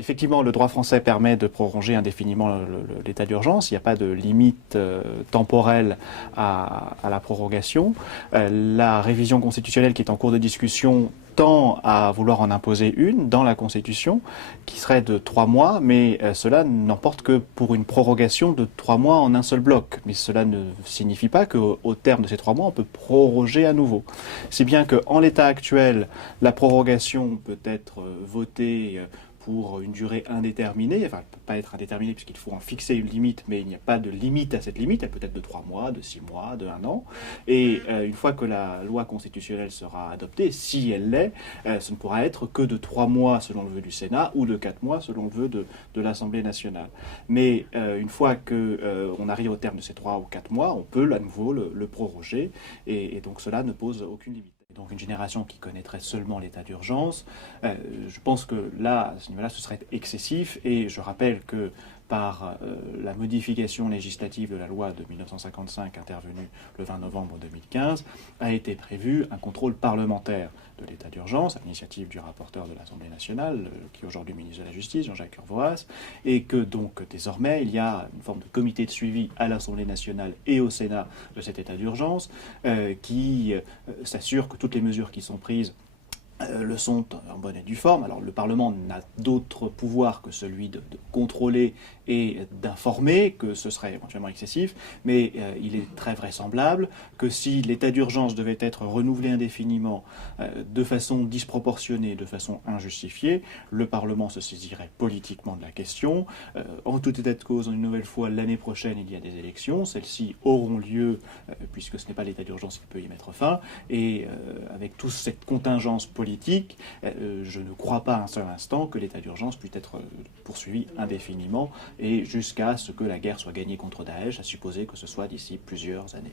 Effectivement, le droit français permet de prolonger indéfiniment l'état d'urgence. Il n'y a pas de limite temporelle à la prorogation. La révision constitutionnelle qui est en cours de discussion tend à vouloir en imposer une dans la Constitution, qui serait de 3 mois, mais cela n'emporte que pour une prorogation de 3 mois en un seul bloc. Mais cela ne signifie pas qu'au terme de ces 3 mois, on peut proroger à nouveau. Si bien qu'en l'état actuel, la prorogation peut être votée pour une durée indéterminée, enfin elle ne peut pas être indéterminée puisqu'il faut en fixer une limite, mais il n'y a pas de limite à cette limite, elle peut être de 3 mois, de 6 mois, de 1 an, et une fois que la loi constitutionnelle sera adoptée, si elle l'est, ce ne pourra être que de 3 mois selon le vœu du Sénat ou de 4 mois selon le vœu de l'Assemblée nationale. Mais une fois qu'on arrive au terme de ces 3 ou 4 mois, on peut à nouveau le proroger, et donc cela ne pose aucune limite. Donc une génération qui connaîtrait seulement l'état d'urgence, je pense que là, à ce niveau-là, ce serait excessif. Et je rappelle que par la modification législative de la loi de 1955 intervenue le 20 novembre 2015, a été prévu un contrôle parlementaire de l'état d'urgence, à l'initiative du rapporteur de l'Assemblée nationale, qui est aujourd'hui ministre de la Justice, Jean-Jacques Urvoas, et que donc désormais il y a une forme de comité de suivi à l'Assemblée nationale et au Sénat de cet état d'urgence qui s'assure que toutes les mesures qui sont prises le sont en bonne et due forme. Alors le Parlement n'a d'autre pouvoir que celui de contrôler et d'informer, que ce serait éventuellement excessif, mais il est très vraisemblable que si l'état d'urgence devait être renouvelé indéfiniment de façon disproportionnée, de façon injustifiée, le Parlement se saisirait politiquement de la question. En tout état de cause, une nouvelle fois, l'année prochaine, il y a des élections. Celles-ci auront lieu, puisque ce n'est pas l'état d'urgence qui peut y mettre fin, et avec toute cette contingence politique, je ne crois pas un seul instant que l'état d'urgence puisse être poursuivi indéfiniment et jusqu'à ce que la guerre soit gagnée contre Daesh, à supposer que ce soit d'ici plusieurs années.